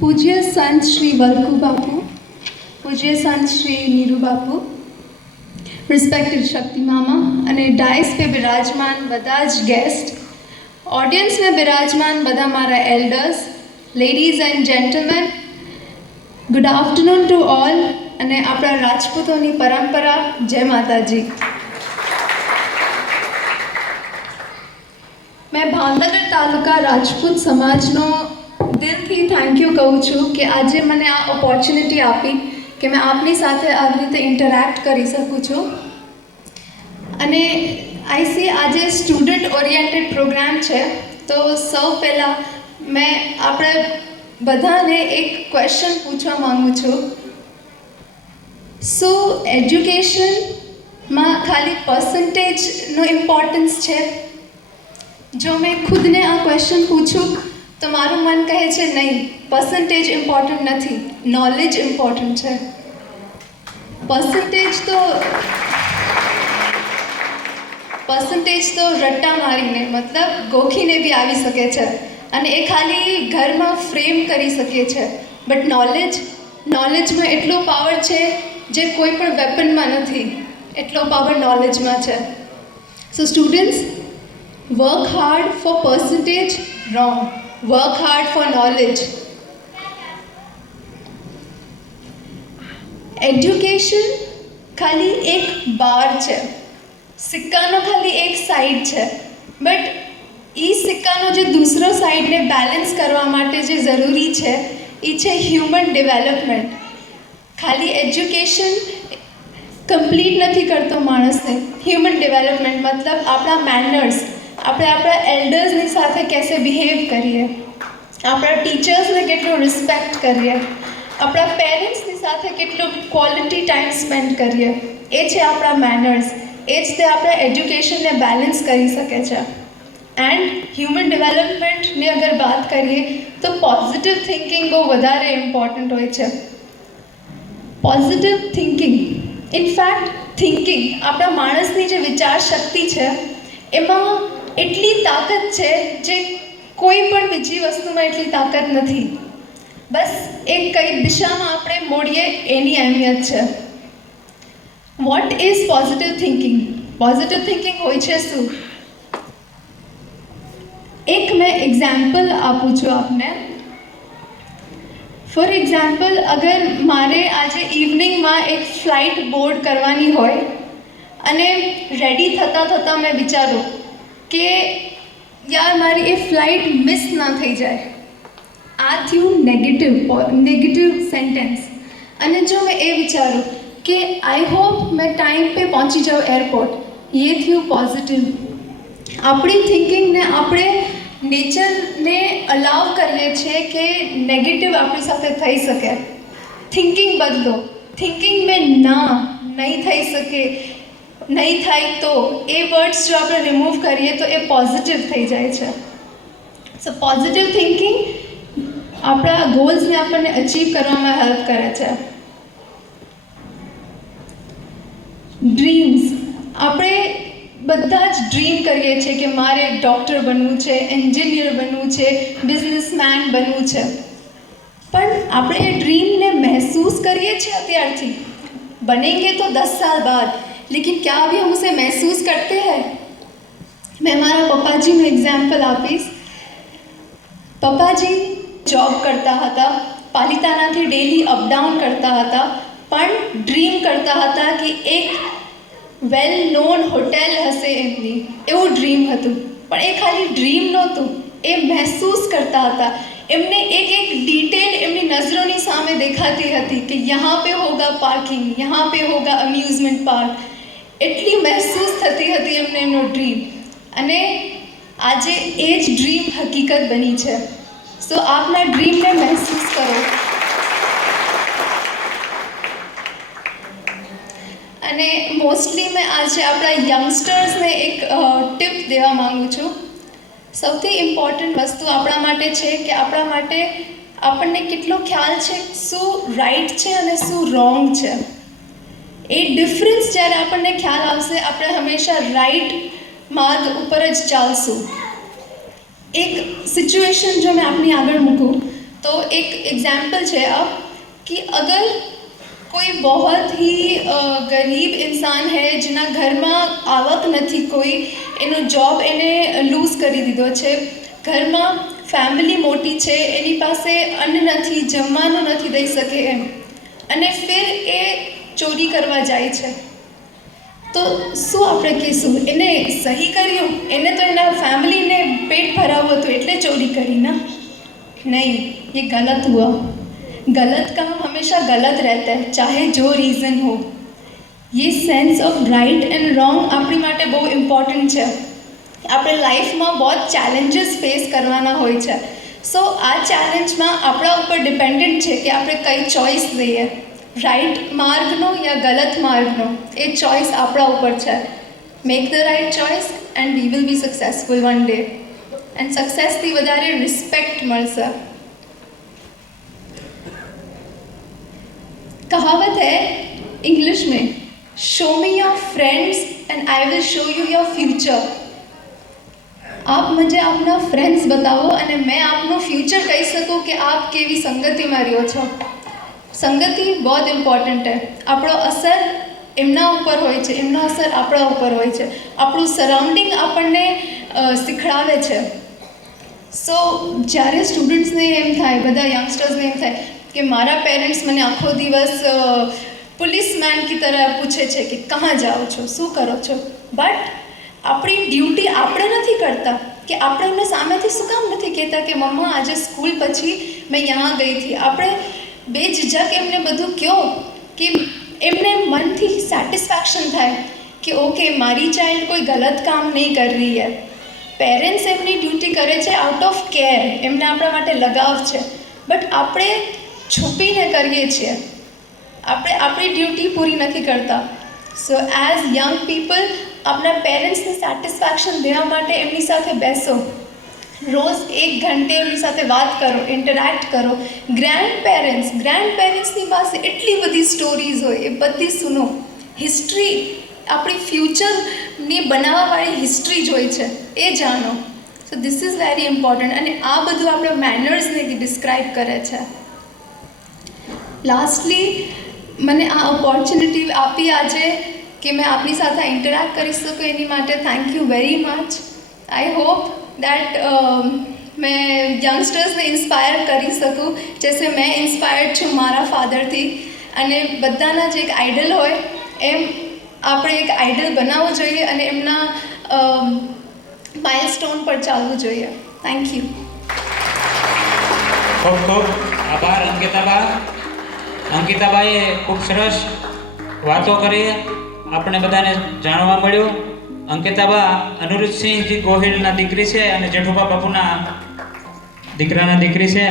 पूज्य संत श्री वल्कू बापू, पूज्य संत श्री नीरू बापू, रिस्पेक्टेड शक्ति मामा અને ડાયસ पे विराजमान બધા જ ગેસ્ટ, ઓડિયન્સ में विराजमान બધા મારા elders, ladies and gentleman, good afternoon to all. અને આપણા રાજપૂતોની પરંપરા જય માતાજી. મેં ભાવનગર તાલુકા રાજપૂત સમાજનો દિલથી થેન્ક યુ કહું છું કે આજે મને આ ઓપોર્ચ્યુનિટી આપી કે મેં આપની સાથે આવી રીતે ઇન્ટરેક્ટ કરી શકું છું. અને આઈસી આજે સ્ટુડન્ટ ઓરિએન્ટેડ પ્રોગ્રામ છે, તો સૌ પહેલાં મેં આપણે બધાને એક ક્વેશ્ચન પૂછવા માગું છું. શું એજ્યુકેશનમાં ખાલી પર્સન્ટેજનો ઇમ્પોર્ટન્સ છે? જો મેં ખુદને આ ક્વેશ્ચન પૂછું તો મારું મન કહે છે નહીં, પર્સન્ટેજ ઇમ્પોર્ટન્ટ નથી, નોલેજ ઇમ્પોર્ટન્ટ છે. પર્સન્ટેજ તો રટ્ટા મારીને મતલબ ગોખીને બી આવી શકે છે અને એ ખાલી ઘરમાં ફ્રેમ કરી શકે છે. બટ નોલેજમાં એટલો પાવર છે જે કોઈ પણ વેપનમાં નથી, એટલો પાવર નોલેજમાં છે. સો students, work hard for percentage, wrong. Work hard for knowledge. Education ખાલી એક બાર છે, સિક્કાનો ખાલી એક સાઈડ છે. બટ એ સિક્કાનો જે દૂસરો સાઈડને બેલેન્સ કરવા માટે જે જરૂરી છે એ છે હ્યુમન ડેવલપમેન્ટ. ખાલી એજ્યુકેશન કમ્પ્લીટ નથી કરતો માણસને. હ્યુમન ડેવલપમેન્ટ મતલબ આપણા મેનર્સ, આપણે આપણા એલ્ડર્સની સાથે કેસે બિહેવ કરીએ, આપણા ટીચર્સને કેટલું રિસ્પેક્ટ કરીએ, આપણા પેરેન્ટ્સની સાથે કેટલું ક્વોલિટી ટાઈમ સ્પેન્ડ કરીએ, એ છે આપણા મેનર્સ. એ જ તે આપણા એજ્યુકેશનને બેલેન્સ કરી શકે છે. એન્ડ હ્યુમન ડેવલપમેન્ટની અગર વાત કરીએ તો પોઝિટિવ થિંકિંગ બહુ વધારે ઇમ્પોર્ટન્ટ હોય છે. પોઝિટિવ થિંકિંગ, ઇનફેક્ટ થિંકિંગ, આપણા માણસની જે વિચાર શક્તિ છે એમાં એટલી તાકાત છે જે કોઈ પણ બીજી વસ્તુમાં એટલી તાકાત નથી. બસ એક કઈ દિશામાં આપણે મોડીએ એની અહેમિયત છે. What is positive thinking? Positive thinking હોય છે શું? એક મેં એક્ઝામ્પલ આપું છું આપને. ફોર એક્ઝામ્પલ, અગર મારે આજે ઇવનિંગમાં એક ફ્લાઇટ બોર્ડ કરવાની હોય અને રેડી થતાં મેં વિચારું કે યાર મારી એ ફ્લાઇટ મિસ ના થઈ જાય. આ થયું નેગેટિવ સેન્ટેન્સ. અને જો મેં એ વિચારું કે આઈ હોપ મેં ટાઈમ पे પહોંચી જાઉં એરપોર્ટ, એ થયું પોઝિટિવ. આપણી થિંકિંગને આપણે નેચરને અલાવ કરીએ છીએ કે નેગેટિવ આપણી સાથે થઈ શકે. થિંકિંગ બદલો. થિંકિંગ મેં ના, નહીં થઈ શકે, નહીં થાય તો, એ વર્ડ્સ જો આપણે રિમૂવ કરીએ તો એ પોઝિટિવ થઈ જાય છે. સો પોઝિટિવ થિંકિંગ આપણા ગોલ્સને આપણને અચીવ કરવામાં હેલ્પ કરે છે. ડ્રીમ્સ, આપણે બધા જ ડ્રીમ કરીએ છીએ કે મારે ડૉક્ટર બનવું છે, એન્જિનિયર બનવું છે, બિઝનેસમેન બનવું છે. પણ આપણે એ ડ્રીમને મહેસૂસ કરીએ છીએ અત્યારથી. बनेंगे तो 10 साल बाद, लेकिन क्या अभी हम उसे महसूस करते हैं? मैं हमारा पप्पाजीનું એક્ઝામ્પલ આપીશ. પપ્પાજી જોબ કરતા હતા, પાલિતાનાથી ડેલી અપડાઉન કરતા હતા, પણ ડ્રીમ કરતા હતા કે એક વેલ નોન હોટેલ હશે એમની, એવું ડ્રીમ હતું. પણ એ ખાલી ડ્રીમ નહોતું, એ મહેસૂસ કરતા હતા. એમને એક ડિટેલ એમની નજરોની સામે દેખાતી હતી કે यहाँ पे होगा પાર્કિંગ, यहाँ पे होगा અમ્યુઝમેન્ટ પાર્ક. એટલી મહેસૂસ થતી હતી એમને એમનો ડ્રીમ. અને આજે એ જ ડ્રીમ હકીકત બની છે. સો આપના ડ્રીમને મહેસૂસ કરો. અને મોસ્ટલી મેં આજે આપણા યંગસ્ટર્સને એક ટિપ દેવા માગું છું. સૌથી ઇમ્પોર્ટન્ટ વસ્તુ આપણા માટે છે કે આપણા માટે આપણને કેટલો ખ્યાલ છે શું રાઈટ છે અને શું રોંગ છે. એ ડિફરન્સ જ્યારે આપણને ખ્યાલ આવશે, આપણે હંમેશા રાઈટ માર્ગ ઉપર જ ચાલશું. એક સિચ્યુએશન જો મેં આપની આગળ મૂકું तो एक एग्जाम्पल है अब कि अगर कोई बहुत ही गरीब इंसान है जिना घर में आवक नहीं, कोई एनो जॉब एने लूज करी दीधो छे, घर में फैमिली मोटी है, एनी पासे अन्न नहीं, जमवानुं नहीं दई सके एम, अने फिर ए चोरी करवा जाए छे, तो शू आपणे कहीशुं एने सही कर्युं? एने तो एना फैमिली ने पेट भरावुं हतुं एटले चोरी करी ना? नहीं, ये गलत हुआ। गलत काम हमेशा गलत रहता है, चाहे जो रीज़न हो। ये sense of right and wrong अपनी माटे बहुत इम्पोर्टન્ટ है। આપણે લાઈફમાં बहुत ચેલેન્જીસ ફેસ કરવાના હોય છે, સો આ ચેલેન્જમાં આપણા ઉપર ડિપેન્ડન્ટ છે કે આપણે કઈ ચોઈસ લઈએ, રાઈટ માર્ગનો યા ગલત માર્ગનો, એ ચોઈસ આપણા ઉપર છે. Make the right choice and we will be successful one day, and સક્સેસથી વધારે રિસ્પેક્ટ મળશે. कहावत है इंग्लिश में, show me your friends and I will show you your future. आप मुझे अपना फ्रेंड्स बताओ અને मैं आपनो फ्यूचर कही सकूँ कि आप केवी संगति में रहो छो. संगति बहुत इम्पोर्टंट है. આપણો અસર એમના ઉપર હોય છે, એમનો અસર આપણા ઉપર હોય છે, આપણું સરાઉન્ડિંગ આપણને શીખડાવે છે. સો જ્યારે સ્ટુડન્ટ્સને એમ થાય, બધા યંગસ્ટર્સને એમ થાય कि मारा पेरेंट्स मैंने आखो दिवस पुलिसमैन की तरह पूछे छे कि कहाँ जाओ छो, शू करो छो, बट अपनी ड्यूटी आपणे नहीं करता कि आपणे एमने सामेथी शुं काम नहीं कहता कि मम्मा आज स्कूल पछी मैं यहाँ गई थी. आपणे बेझिझक एमने बधुं कहो कि एमने मन थी सेटिस्फेक्शन थाय कि ओके मारी चाइल्ड कोई गलत काम नहीं कर रही है. पेरेंट्स एमनी ड्यूटी करे छे आउट ऑफ केर, एमने आपणा माटे लगाव छे, बट आपणे छुपीने करीए छीए, આપણે આપણી ડ્યુટી પૂરી નથી કરતા. સો એઝ યંગ પીપલ આપણા પેરેન્ટ્સને સેટિસ્ફેક્શન દેવા માટે એમની સાથે બેસો, રોજ 1 ઘંटे એમની સાથે વાત કરો, ઇન્ટરેક્ટ કરો. ગ્રેન્ડ પેરેન્ટ્સની પાસે એટલી બધી સ્ટોરીઝ હોય, એ બધી સુનો. હિસ્ટ્રી, આપણી ફ્યુચરની બનાવવાવાળી હિસ્ટ્રી જ હોય છે, એ જાણો. So this is very important, અને આ બધું આપણા મેનર્સને ડિસ્ક્રાઇબ કરે છે. લાસ્ટલી મને આ ઓપોર્ચ્યુનિટી આપી આજે કે मैं आपनी साथ इंटरेक्ट कर सकूँ, एनी माटे thank you very much. I hope that मैं यंगस्टर्स ने इंस्पायर कर सकूँ जैसे मैं इंस्पायर्ड छूँ मारा फादर थी. अने बधाना जे एक आइडल होय एम આપણે એક આઇડલ બનાવવો જોઈએ અને એમના માઇલસ્ટોન પર ચાલવું જોઈએ. Thank you. ખૂબ ખૂબ આભાર અંકિતાબા. અંકિતાબાઈએ ખૂબ સરસ વાતો કરી, આપણે બધાને જાણવા મળ્યું. અંકિતાબા અનિરુદ્ધસિંહજી ગોહિલના દીકરી છે અને જેઠુબા બાપુના દીકરાના દીકરી છે.